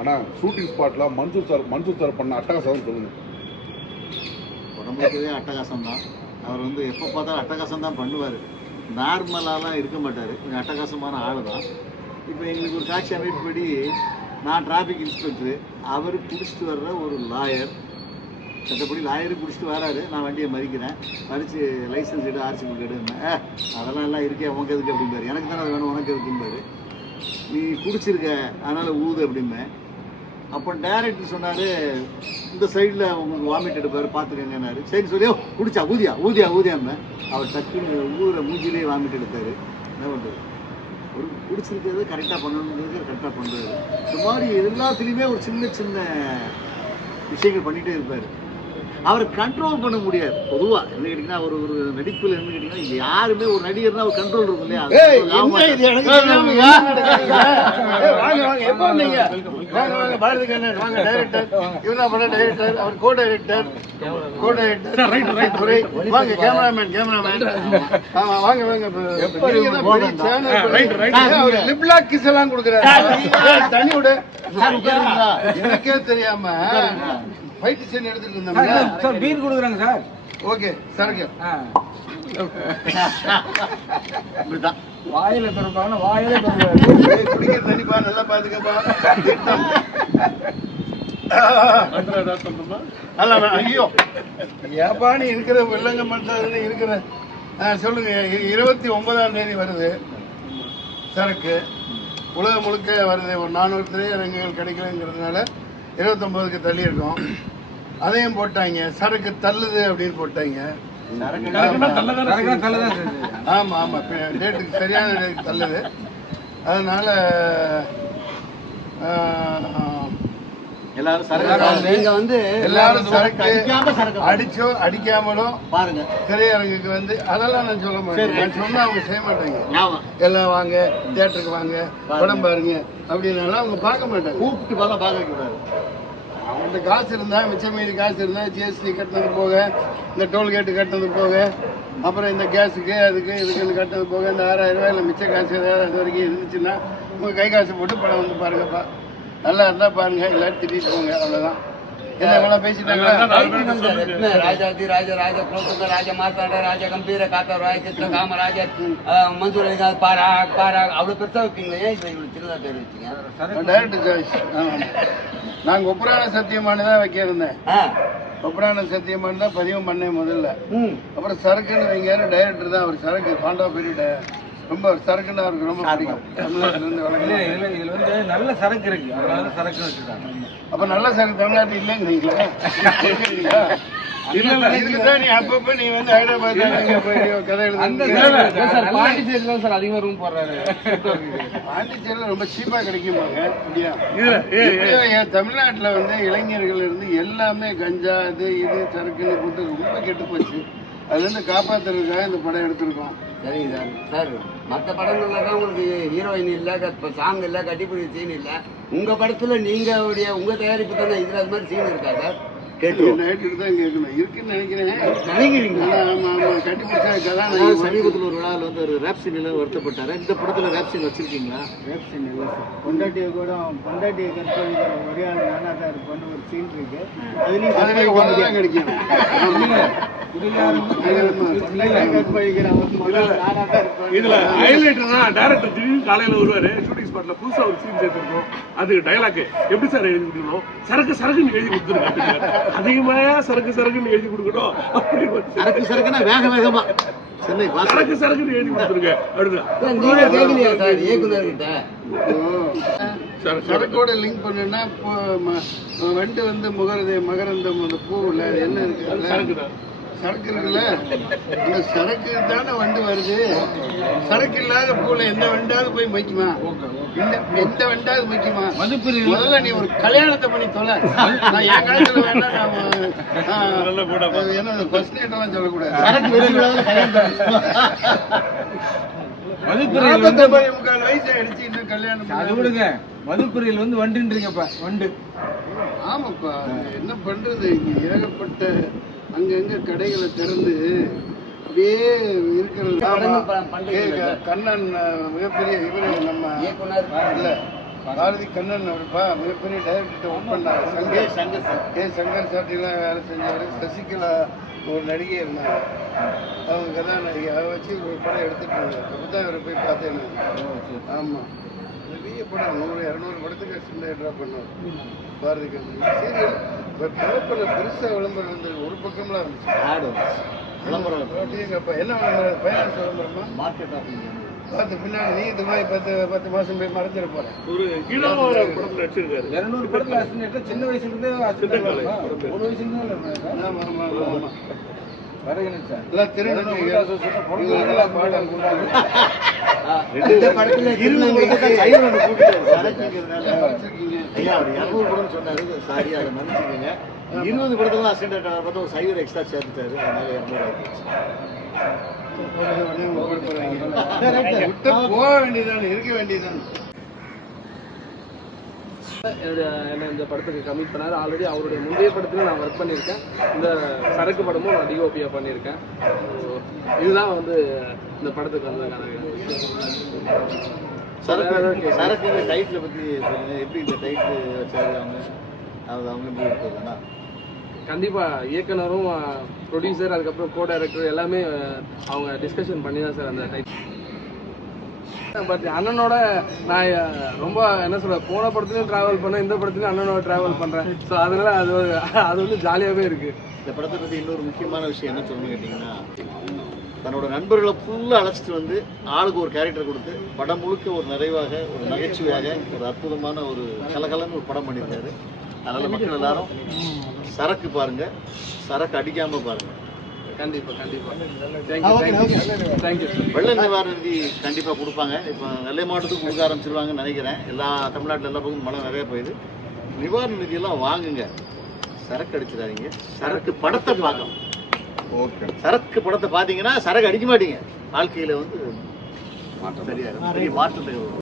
ஆனால் ஷூட்டிங் ஸ்பாட்ல Mansoor sir Mansoor sir பண்ண அட்டகாசம் சொல்லுங்க. உடம்புக்குவே அட்டகாசம் தான் அவர் வந்து எப்போ பார்த்தாலும் அட்டகாசம் தான் பண்ணுவார் நார்மலாலாம் இருக்க மாட்டார். கொஞ்சம் அட்டகாசமான ஆள் தான் இப்போ எங்களுக்கு ஒரு காட்சி அமைப்புப்படி நான் டிராஃபிக் இன்ஸ்பெக்டரு அவர் பிடிச்சிட்டு வர்ற ஒரு லாயர் சட்டப்படி லாயரும் பிடிச்சிட்டு வராரு. நான் வண்டியை மறிக்கிறேன். மறித்து லைசன்ஸ் எடு ஆர்சி புக் எடுன்னு அதெல்லாம் எல்லாம் இருக்கே உனக்கு எதுக்கு அப்படிம்பாரு. எனக்கு தானே அது வேணும் உனக்கு எதுக்கும்பாரு. நீ குடிச்சிருக்க அதனால் ஊது அப்படிம்பேன். அப்போ டேரக்டர் சொன்னார் இந்த சைடில் உங்களுக்கு வாமிட் எடுப்பார் பார்த்துக்கங்கன்னாரு சரி சொல்லியோ குடிச்சா ஊதியா ஊதியா ஊதியாம அவர் டக்குன்னு ஊரை மூஞ்சிலே வாமிட் எடுத்தார். என்ன பண்ணுறது ஒரு குடிச்சிருக்கிறது கரெக்டாக பண்ணணுங்கிறது கரெக்டாக பண்ணுறது இந்த மாதிரி எல்லாத்துலேயுமே ஒரு சின்ன சின்ன விஷயங்கள் பண்ணிகிட்டே இருப்பார். அவரை கண்ட்ரோல் பண்ண முடியாது. பொதுவாக என்ன கேட்டிங்கன்னா ஒரு ஒரு நடிப்பில் என்ன கேட்டிங்கன்னா யாருமே ஒரு நடிகர்னா ஒரு கண்ட்ரோல் இருக்கும் இல்லையா. வாங்க வாங்க. எப்போ வாங்க வாங்க பாரதி கண்ணன் வாங்க டைரக்டர் இவனா படம் டைரக்டர் அவர் கோ டைரக்டர் கோ டைரக்டர் வாங்க கேமராமேன் கேமராமேன் ஆமா வாங்க வாங்க. இப்ப நீங்க தான் பெரிய channel அவர் லிப் லாக் கிஸ் எல்லாம் கொடுக்குறாரு. தனி விடு? எனக்கே தெரியாம ஃபைட் சீன் எடுத்துட்டு இருந்தோம்ல சார் பீர் கொடுக்குறாங்க சார். ஓகே சரக்கு. ஆ. இப்படிதான் வாயில திறப்பாங்கன்னா வாயிலே குடிக்கிற தண்ணிப்பா நல்லா பாத்துக்கப்பா. அல்ல ஐயோ. ஏப்பா நீ இருக்கிற வெள்ளங்க பண்றதுன்னு இருக்கிற ஆ, சொல்லுங்க இருபத்தி ஒன்பதாம் தேதி வருது சரக்கு. உலகம் முழுக்க வருது. ஒரு நானூறு திரையரங்குகள் கிடைக்கலங்கிறதுனால இருபத்தொம்போதுக்கு தள்ளி இருக்கோம் அதையும் போட்டாங்க. சரக்கு தள்ளுது அப்படின்னு போட்டாங்க. கரெக்டாக கல்லதான் சார் ஆமா ஆமா. டேட்டுக்கு சரியான டேட்டுக்கு தள்ளுது. அதனால நீங்க வந்து எல்லாரும் சரக்கு அடிச்சோ அடிக்காமலோ பாருங்க. திரையரங்குக்கு வந்து அதெல்லாம் நான் சொல்ல மாட்டேன். நான் சொன்னா அவங்க செய்ய மாட்டாங்க. எல்லாம் வாங்க தியேட்டருக்கு வாங்க படம் பாருங்க. அப்படின்னாலும் அவங்க பார்க்க மாட்டாங்க. கூப்பிட்டு பார்த்தா பார்க்க வைக்கக்கூடாது அவங்கள்ட்ட காசு இருந்தா மிச்சம் மீதி காசு இருந்தா ஜிஎஸ்டி கட்டினது போக இந்த டோல்கேட்டு கட்டினது போக அப்புறம் இந்த கேஸுக்கு அதுக்கு இதுக்குன்னு கட்டினது போக இந்த ஆறாயிரம் ரூபாய் இல்லை மிச்ச காசு ஏதாவது அது வரைக்கும் இருந்துச்சுன்னா உங்க கை காசு போட்டு படம் வந்து பாருங்கப்பா. நல்லா இருந்தா பாருங்க எல்லாரும் திட்டிட்டு போங்க அவ்வளவுதான். ராஜாதி ராஜ ராஜ குலத்துங்க ராஜ மார்த்தாண்ட ராஜ கம்பீர காத்தார் ராஜ கிருஷ்ண காமராஜ மஞ்சூர் பாரா பாரா அவ்வளவு பெருசா வைப்பீங்களே? ஏன் இப்ப இவ்வளவு சின்னதா பேர் வச்சீங்க? டைரக்ட் சாய்ஸ் நாங்க உப்புராண சத்தியமானு தான் வைக்க இருந்தேன் உப்புராண சத்தியமானு தான் பதிவு பண்ணேன் முதல்ல. அப்புறம் சரக்குன்னு வைங்க டைரக்டர் தான். அவர் சரக்கு பாண்டா பெரிய ரொம்ப சரக்குன்னு அவருக்கு ரொம்ப பிடிக்கும். தமிழ்நாட்டுல இருந்து இல்ல வளர்க்கல இதுல இதுல வந்து நல்ல சரக்கு இருக்கு. அதனால சரக்கு வச்சிருக்காங்க அப்ப நல்ல சரக்கு தமிழ்நாட்டு இல்லைங்கிறீங்களா இல்லைங்களா? இதுக்கு தான் நீ அப்பப்ப நீ வந்து ஹைதராபாத் அங்க போய் கதை எழுத பாண்டிச்சேரியில அதிகமா ரொம்ப சீப்பா கிடைக்குமாங்க தமிழ்நாட்டுல வந்து இளைஞர்கள் இருந்து எல்லாமே கஞ்சா இது இது சரக்குன்னு போட்டு ரொம்ப கெட்டு போச்சு. அதுல இருந்து காப்பாத்துறதுக்காக இந்த படம் எடுத்திருக்கோம். சரி சார் சார் மற்ற படங்கள்ல தான் உங்களுக்கு ஹீரோயின் இல்ல சாங் இல்ல கட்டிப்பிடி சீன் இல்ல. உங்க படத்துல நீங்க உடைய உங்க தயாரிப்பு தானே இதுல அது மாதிரி சீன் இருக்கா சார்? கேட்டு நைட்டுக்கு தான் கேட்கணும். இருக்குன்னு நினைக்கிறேன். நினைக்கிறீங்க ஆனா, ஆமா ஆமா. கண்டுபிடிச்சா அதாவது கதாநாயகி சமீபத்தில் ஒரு விழாவில் வந்து ஒரு ரேப் சீன் எல்லாம் வருத்தப்பட்டாரு. இந்த படத்துல ரேப் சீன் வச்சிருக்கீங்களா? வேக்சின் இல்லை சார். பொண்டாட்டியை கூட பொண்டாட்டியை கற்பழிக்கிற ஒரே ஆள் நானா தான் இருப்பேன்னு ஒரு சீன் இருக்கு. அதுலயும் கிடைக்கும். இதுல ஹைலைட்டர் தான் டேரக்டர் திடீர்னு காலையில வருவாரு. ஷூட்டிங் ஸ்பாட்ல புதுசா ஒரு சீன் சேர்த்திருக்கோம். அது டயலாக் எப்படி சார் எழுதி கொடுக்கணும்? சரக்கு சரக்குன்னு எழுதி கொடுத்துருங்க அதிகமா சரக்கு சரக்குன்னு எழுதி கொடுக்கணும். அப்படி வந்து, சரக்கு சரக்குன்னா வேக வேகமா. சென்னை சரக்கு சரக்குன்னு எழுதி கொடுத்துருங்க. அப்படிதான் நீங்க கேட்கலையா சார்? இயக்குனர்கிட்ட சரக்கோட லிங்க் பண்ணுன்னா இப்போ வண்டு வந்து முகரது மகரந்தம் அந்த பூவில் என்ன இருக்கு? சரக்கு இருக்குல்ல அந்த சரக்கு தானே வண்டு வருது? சரக்கு இல்லாத பூவில் எந்த வண்டாவது போய் மய்க்குமா? எந்த வண்டாவது மய்க்குமா? முதல்ல நீ ஒரு கல்யாணத்தை பண்ணி தொலை. நான் என் காலத்துல வேணா என்ன ஃபர்ஸ்ட் சொல்லக்கூடாது. முக்கால் வயசு அடிச்சு இன்னும் கல்யாணம் அது விடுங்க. மதுப்பிரியல் வந்து வண்டுன்றீங்கப்பா வண்டு. ஆமாப்பா என்ன பண்றது? இங்க ஏகப்பட்ட அங்கங்க கடைகளை திறந்து அப்படியே இருக்கிறது. கண்ணன் மிகப்பெரிய இவரு நம்ம இல்ல பாரதி கண்ணன் அவருப்பா மிகப்பெரிய டைரக்டர் ஒர்க் பண்ணாங்க சங்கர் சங்கர். சார். கே சங்கர் சாட்டிலாம் வேலை செஞ்சவர். சசிகலா ஒரு நடிகை இருந்தாங்க அவங்க கதாநாயகி. அதை வச்சு ஒரு படம் எடுத்துட்டு இருந்தாங்க அப்போ தான் இவரை போய் பார்த்தேன் ஆமாம் நிறைய படம் நூறு இரநூறு படத்துக்கு அசிஸ்டன்ட் ட்ரா பண்ணுவார் பாரதி கண்ணன் சீரியல் இப்போ பேப்பரில் பெருசாக விளம்பரம் இருந்தது ஒரு பக்கம்லாம் இருந்துச்சு. ஆடு விளம்பரம். அப்படியேங்கப்பா என்ன விளம்பரம்? ஃபைனான்ஸ் விளம்பரமா? மார்க்கெட் ஆஃப் பார்த்து பின்னாடி நீ இந்த மாதிரி பத்து பத்து மாதம் போய் மறைஞ்சிட போகிறேன் ஒரு கீழாம படத்துல நடிச்சிருக்காரு. இருநூறு படத்துல அசிஸ்டன்ட் சின்ன வயசுல இருந்தே? சின்ன காலை அசிஸ்டன்ட் படத்துல. ஒரு வயசுல இருந்தே? ஆமாம் ஆமாம் ஆமாம் வரகன் சார் எல்லாம் திருநெல்வேலி பாடம் ரெண்டு படத்துல இருபது ஐயா அவர் இரநூறு படம்னு சொன்னாரு. சாரி அதை மன்னிச்சுக்கோங்க. இருபது படத்துல அசிஸ்டன்ட் பார்த்தா ஒரு சைவர் எக்ஸ்ட்ரா சேர்த்துட்டாரு அதனால இரநூறு போக வேண்டியதானே இருக்க வேண்டியதானே என்ன இந்த படத்துக்கு கமிட் பண்ணாரு. ஆல்ரெடி அவருடைய முந்தைய படத்துல நான் ஒர்க் பண்ணியிருக்கேன். இந்த சரக்கு படமும் நான் டிஓபியாக பண்ணியிருக்கேன். இதுதான் வந்து இந்த படத்துக்கு வந்ததுக்கான சரக்கு டைட்டில் சொல்லுங்க. எப்படி இந்த டைட்டில் வச்சாரு அவங்க? அது அவங்க எப்படி எடுத்ததுன்னா? கண்டிப்பா இயக்குனரும் ப்ரொடியூசர் அதுக்கப்புறம் கோ டைரக்டர் எல்லாமே அவங்க டிஸ்கஷன் பண்ணி தான் சார் அந்த டைப் பட் அண்ணனோட நான் ரொம்ப என்ன சொல்ற போன படத்துலையும் டிராவல் பண்ணேன் இந்த படத்துலையும் அண்ணனோட டிராவல் பண்றேன். ஸோ அதனால அது ஒரு- அது வந்து ஜாலியாகவே இருக்கு. இந்த படத்தை பத்தி இன்னொரு முக்கியமான விஷயம் என்ன சொல்லணும்னு கேட்டிங்கன்னா தன்னோட நண்பர்களை ஃபுல்லாக அழைச்சிட்டு வந்து ஆளுக்கு ஒரு கேரக்டர் கொடுத்து படம் முழுக்க ஒரு நிறைவாக ஒரு நகைச்சுவையாக ஒரு அற்புதமான ஒரு கலகலன்னு ஒரு படம் பண்ணியிருந்தாரு அதனால மக்கள் எல்லாரும் சரக்கு பாருங்க சரக்கு அடிக்காம பாருங்க. கண்டிப்பா கண்டிப்பா. தேங்க்யூ தேங்க்யூ வெள்ள நிவாரண நிதி கண்டிப்பாக கொடுப்பாங்க. இப்போ நெல்லை மாவட்டத்துக்கு கொடுக்க ஆரம்பிச்சிருவாங்கன்னு நினைக்கிறேன். எல்லா தமிழ்நாட்டில் எல்லா பக்கமும் மழை நிறைய போயிடுது நிவாரண நிதியெல்லாம் வாங்குங்க. சரக்கு அடிச்சிடாதீங்க. சரக்கு படத்தை பார்க்கணும் ஓகே. சரக்கு படத்தை பார்த்தீங்கன்னா சரக்கு அடிக்க மாட்டீங்க. வாழ்க்கையில் வந்து சரியா இருக்கும். பெரிய மாற்றத்துக்கு வரும்